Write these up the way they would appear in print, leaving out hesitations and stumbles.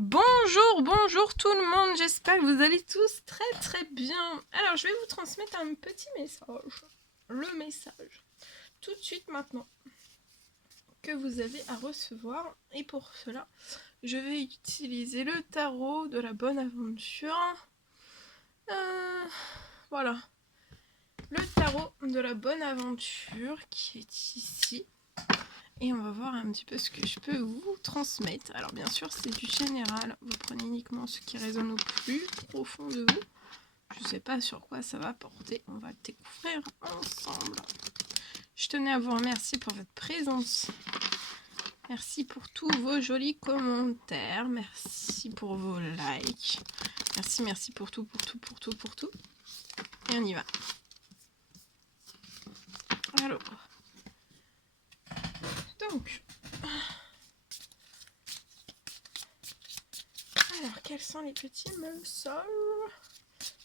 Bonjour tout le monde, j'espère que vous allez tous très bien. Alors je vais vous transmettre un petit message, le message, tout de suite maintenant, que vous avez à recevoir. Et pour cela, je vais utiliser le tarot de la bonne aventure. Voilà, le tarot de la bonne aventure qui est ici. Et on va voir un petit peu ce que je peux vous transmettre. Alors bien sûr c'est du général, vous prenez uniquement ce qui résonne au plus profond de vous. Je ne sais pas sur quoi ça va porter, on va le découvrir ensemble. Je tenais à vous remercier pour votre présence. Merci pour tous vos jolis commentaires. Merci pour vos likes. Merci pour tout. Et on y va. Alors. Donc. Alors, quels sont les petits messages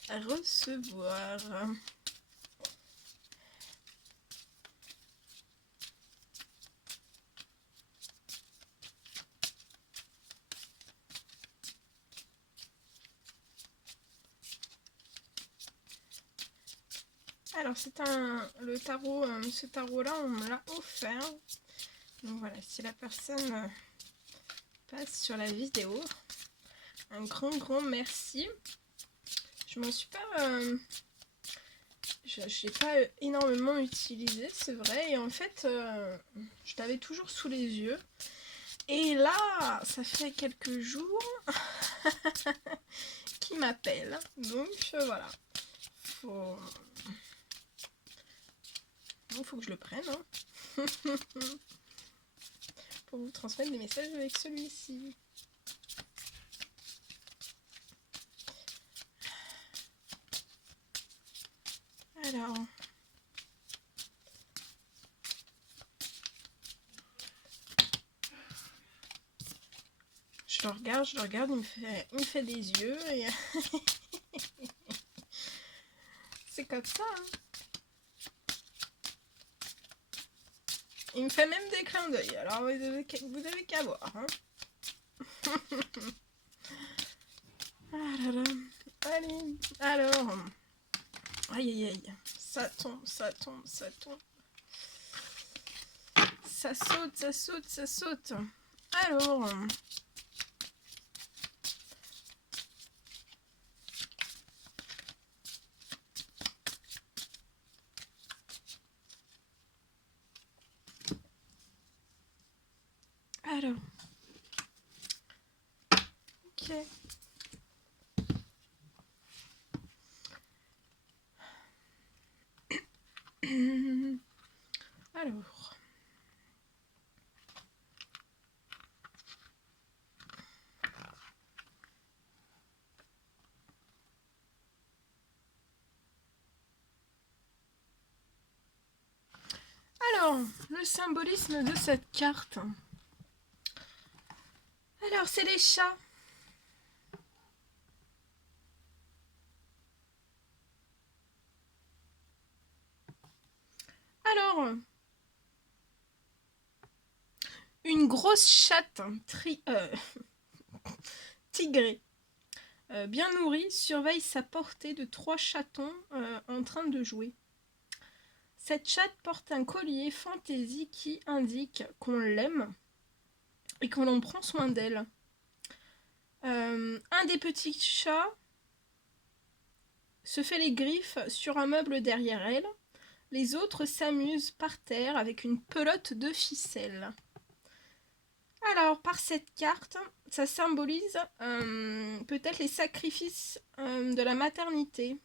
à recevoir? Alors c'est le tarot, ce tarot là on me l'a offert. Donc voilà, si la personne passe sur la vidéo, un grand merci. Je m'en suis pas, je l'ai pas énormément utilisé, c'est vrai, et en fait je l'avais toujours sous les yeux. Et là, ça fait quelques jours qu'il m'appelle, donc voilà, faut que je le prenne, hein. Pour vous transmettre des messages avec celui-ci. Alors, je le regarde, il me fait des yeux et c'est comme ça, hein. Il me fait même des clins d'œil, alors vous avez qu'à voir, hein. Ah là là. Allez, alors. Aïe. Ça tombe. Ça saute. Alors. Ok. Alors. Alors, le symbolisme de cette carte. Alors, c'est les chats. Alors, une grosse chatte tigrée, bien nourrie, surveille sa portée de 3 chatons en train de jouer. Cette chatte porte un collier fantaisie qui indique qu'on l'aime et qu'on en prend soin d'elle. Un des petits chats se fait les griffes sur un meuble derrière elle. Les autres s'amusent par terre avec une pelote de ficelle. Alors, par cette carte, ça symbolise peut-être les sacrifices de la maternité.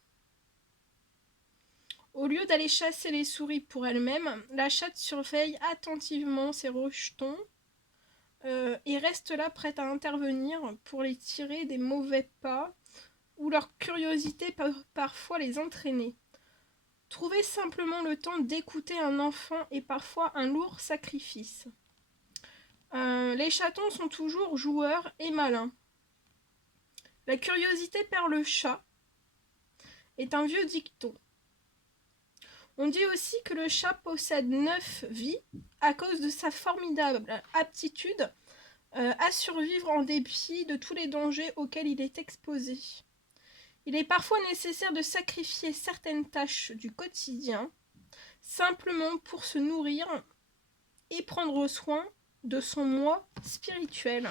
Au lieu d'aller chasser les souris pour elle-même, la chatte surveille attentivement ses rejetons et reste là prête à intervenir pour les tirer des mauvais pas où leur curiosité peut parfois les entraîner. Trouver simplement le temps d'écouter un enfant est parfois un lourd sacrifice. Les chatons sont toujours joueurs et malins. La curiosité perd le chat est un vieux dicton. On dit aussi que le chat possède 9 vies à cause de sa formidable aptitude à survivre en dépit de tous les dangers auxquels il est exposé. Il est parfois nécessaire de sacrifier certaines tâches du quotidien, simplement pour se nourrir et prendre soin de son moi spirituel.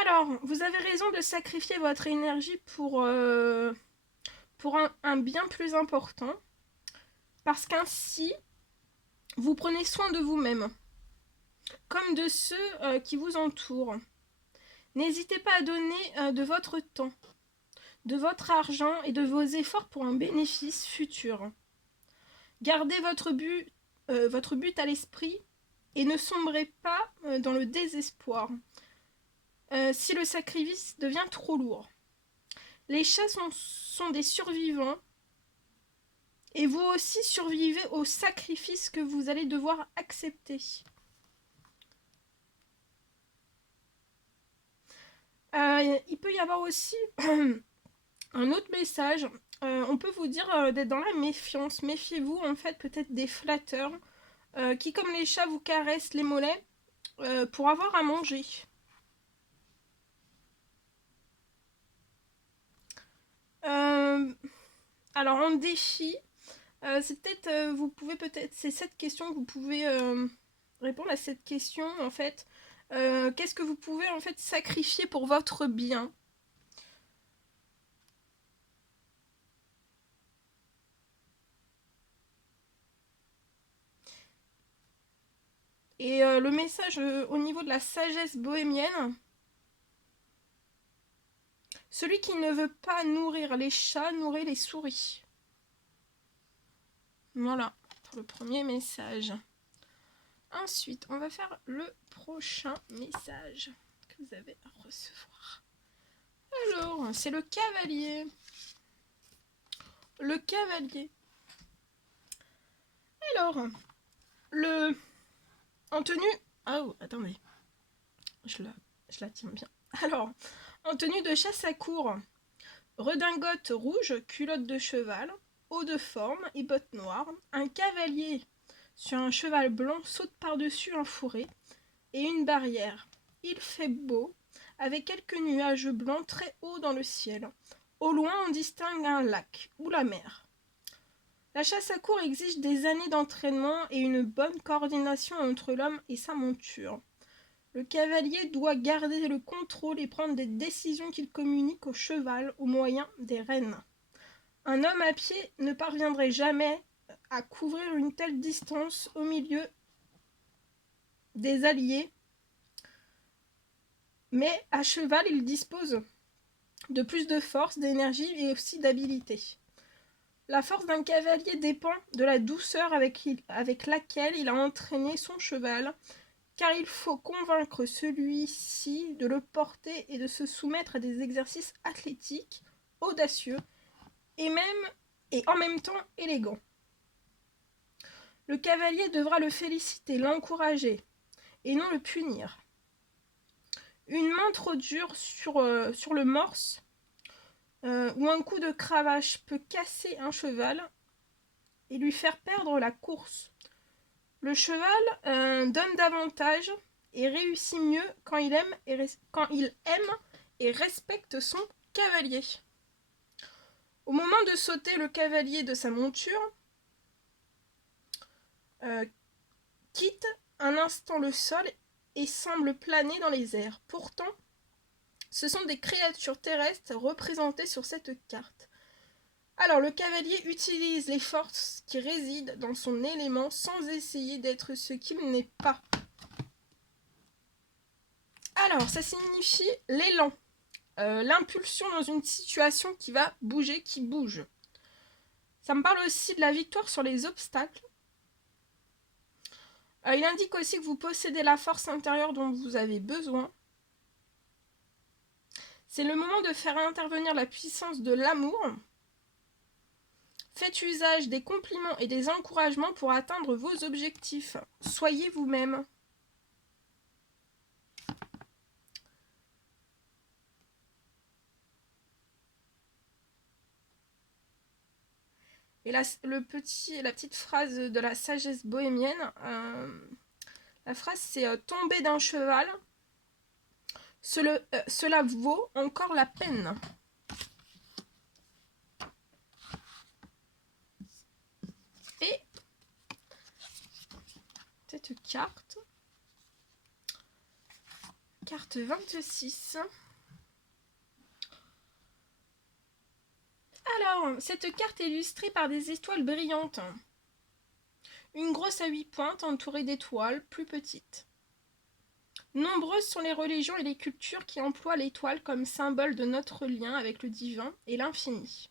Alors, vous avez raison de sacrifier votre énergie pour un bien plus important, parce qu'ainsi, vous prenez soin de vous-même, comme de ceux qui vous entourent. N'hésitez pas à donner de votre temps, de votre argent et de vos efforts pour un bénéfice futur. Gardez votre but à l'esprit et ne sombrez pas dans le désespoir si le sacrifice devient trop lourd. Les chats sont des survivants et vous aussi survivez au sacrifice que vous allez devoir accepter. Il peut y avoir aussi un autre message. On peut vous dire d'être dans la méfiance. Méfiez-vous en fait peut-être des flatteurs qui, comme les chats, vous caressent les mollets pour avoir à manger. Alors en défi, c'est peut-être, vous pouvez peut-être, c'est cette question que vous pouvez répondre à cette question en fait. Qu'est-ce que vous pouvez en fait sacrifier pour votre bien? Et le message au niveau de la sagesse bohémienne, celui qui ne veut pas nourrir les chats, nourrit les souris. Voilà, pour le premier message. Ensuite, on va faire le prochain message que vous avez à recevoir. Alors, c'est le cavalier. Le cavalier. Alors, en tenue... Oh, attendez. Je la tiens bien. Alors, en tenue de chasse à courre, redingote rouge, culotte de cheval, haut de forme et bottes noires, un cavalier sur un cheval blanc saute par-dessus un fourré et une barrière. Il fait beau, avec quelques nuages blancs très hauts dans le ciel. Au loin, on distingue un lac ou la mer. La chasse à courre exige des années d'entraînement et une bonne coordination entre l'homme et sa monture. Le cavalier doit garder le contrôle et prendre des décisions qu'il communique au cheval au moyen des rênes. Un homme à pied ne parviendrait jamais à couvrir une telle distance au milieu des alliés, mais à cheval, il dispose de plus de force, d'énergie et aussi d'habileté. La force d'un cavalier dépend de la douceur avec laquelle il a entraîné son cheval, car il faut convaincre celui-ci de le porter et de se soumettre à des exercices athlétiques, audacieux et en même temps élégants. Le cavalier devra le féliciter, l'encourager et non le punir. Une main trop dure sur le morse ou un coup de cravache peut casser un cheval et lui faire perdre la course. Le cheval donne davantage et réussit mieux quand il aime et respecte son cavalier. Au moment de sauter le cavalier de sa monture, quitte un instant le sol et semble planer dans les airs. Pourtant, ce sont des créatures terrestres représentées sur cette carte. Alors, le cavalier utilise les forces qui résident dans son élément sans essayer d'être ce qu'il n'est pas. Alors, ça signifie l'élan, l'impulsion dans une situation qui va bouger, qui bouge. Ça me parle aussi de la victoire sur les obstacles. Il indique aussi que vous possédez la force intérieure dont vous avez besoin. C'est le moment de faire intervenir la puissance de l'amour. Faites usage des compliments et des encouragements pour atteindre vos objectifs. Soyez vous-même. Et là, la petite phrase de la sagesse bohémienne, la phrase c'est tomber d'un cheval, cela vaut encore la peine. Et cette carte 26. Alors, cette carte est illustrée par des étoiles brillantes. Une grosse à 8 pointes entourée d'étoiles plus petites. Nombreuses sont les religions et les cultures qui emploient l'étoile comme symbole de notre lien avec le divin et l'infini.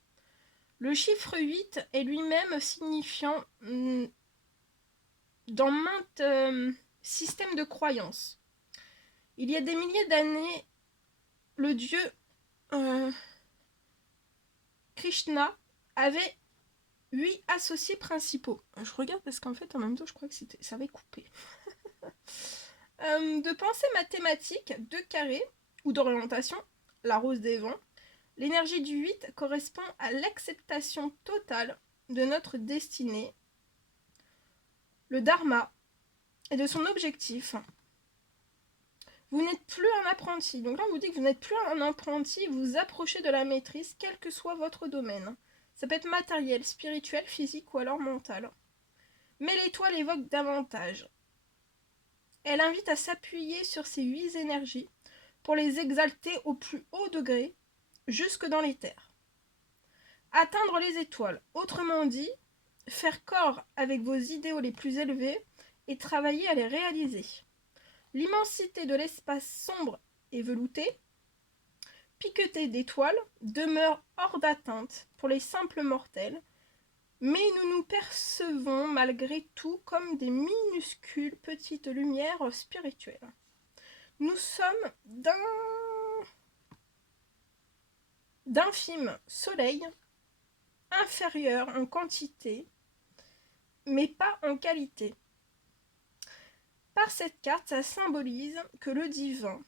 Le chiffre 8 est lui-même signifiant dans maintes systèmes de croyances. Il y a des milliers d'années, le dieu Krishna avait 8 associés principaux. Je regarde parce qu'en fait, en même temps, je crois que ça avait coupé. De pensée mathématique, de carré ou d'orientation, la rose des vents, l'énergie du 8 correspond à l'acceptation totale de notre destinée, le dharma et de son objectif. Vous n'êtes plus un apprenti. Donc là, on vous dit que vous n'êtes plus un apprenti, vous approchez de la maîtrise, quel que soit votre domaine. Ça peut être matériel, spirituel, physique ou alors mental. Mais l'étoile évoque davantage. Elle invite à s'appuyer sur ces 8 énergies pour les exalter au plus haut degré, jusque dans les terres. Atteindre les étoiles, autrement dit, faire corps avec vos idéaux les plus élevés et travailler à les réaliser. L'immensité de l'espace sombre et velouté, piqueté d'étoiles, demeure hors d'atteinte pour les simples mortels, mais nous nous percevons malgré tout comme des minuscules petites lumières spirituelles. Nous sommes d'infimes soleils, inférieurs en quantité, mais pas en qualité. Par cette carte, ça symbolise que le divin,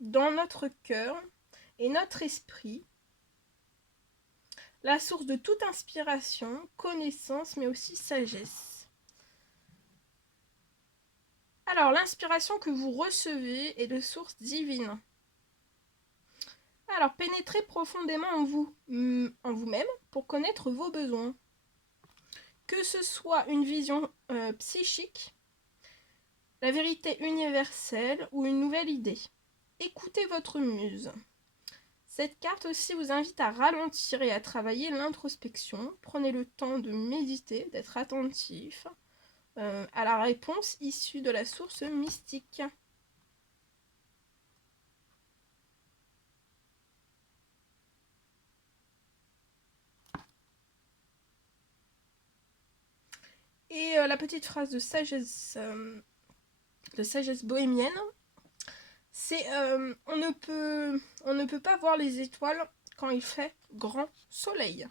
dans notre cœur et notre esprit, la source de toute inspiration, connaissance, mais aussi sagesse. Alors, l'inspiration que vous recevez est de source divine. Alors, pénétrez profondément en vous-même pour connaître vos besoins. Que ce soit une vision psychique, la vérité universelle ou une nouvelle idée. Écoutez votre muse. Cette carte aussi vous invite à ralentir et à travailler l'introspection. Prenez le temps de méditer, d'être attentif à la réponse issue de la source mystique. Et la petite phrase de sagesse bohémienne, c'est on ne peut pas voir les étoiles quand il fait grand soleil.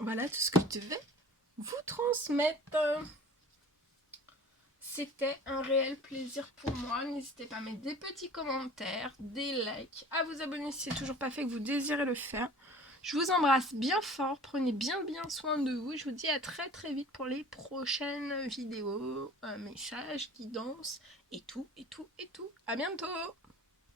Voilà tout ce que je devais vous transmettre. C'était un réel plaisir pour moi. N'hésitez pas à mettre des petits commentaires, des likes, à vous abonner si c'est toujours pas fait, que vous désirez le faire. Je vous embrasse bien fort, prenez bien soin de vous. Je vous dis à très vite pour les prochaines vidéos, messages, guidances et tout. À bientôt!